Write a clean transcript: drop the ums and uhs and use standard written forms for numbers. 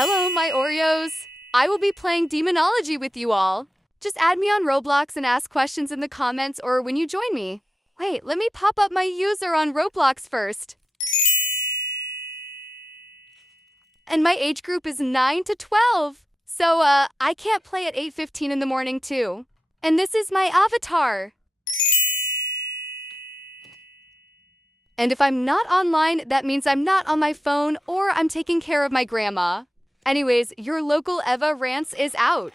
Hello, my Oreos. I will be playing Demonology with you all. Just add me on Roblox and ask questions in the comments or when you join me. Wait, let me pop up my user on Roblox first. And my age group is 9 to 12. So, I can't play at 8:15 in the morning too. And this is my avatar. And if I'm not online, that means I'm not on my phone or I'm taking care of my grandma. Anyways, your local Eva rants is out.